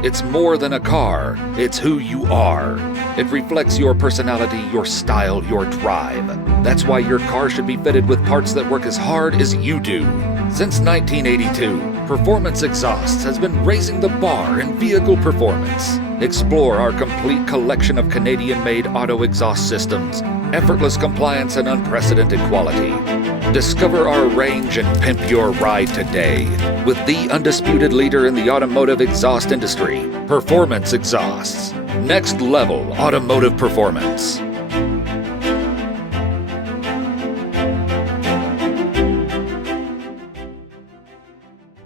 It's more than a car, it's who you are. It reflects your personality, your style, your drive. That's why your car should be fitted with parts that work as hard as you do. Since 1982, Performance Exhausts has been raising the bar in vehicle performance. Explore our complete collection of Canadian-made auto exhaust systems, effortless compliance, and unprecedented quality. Discover our range and pimp your ride today with the undisputed leader in the automotive exhaust industry, Performance Exhausts. Next level automotive performance.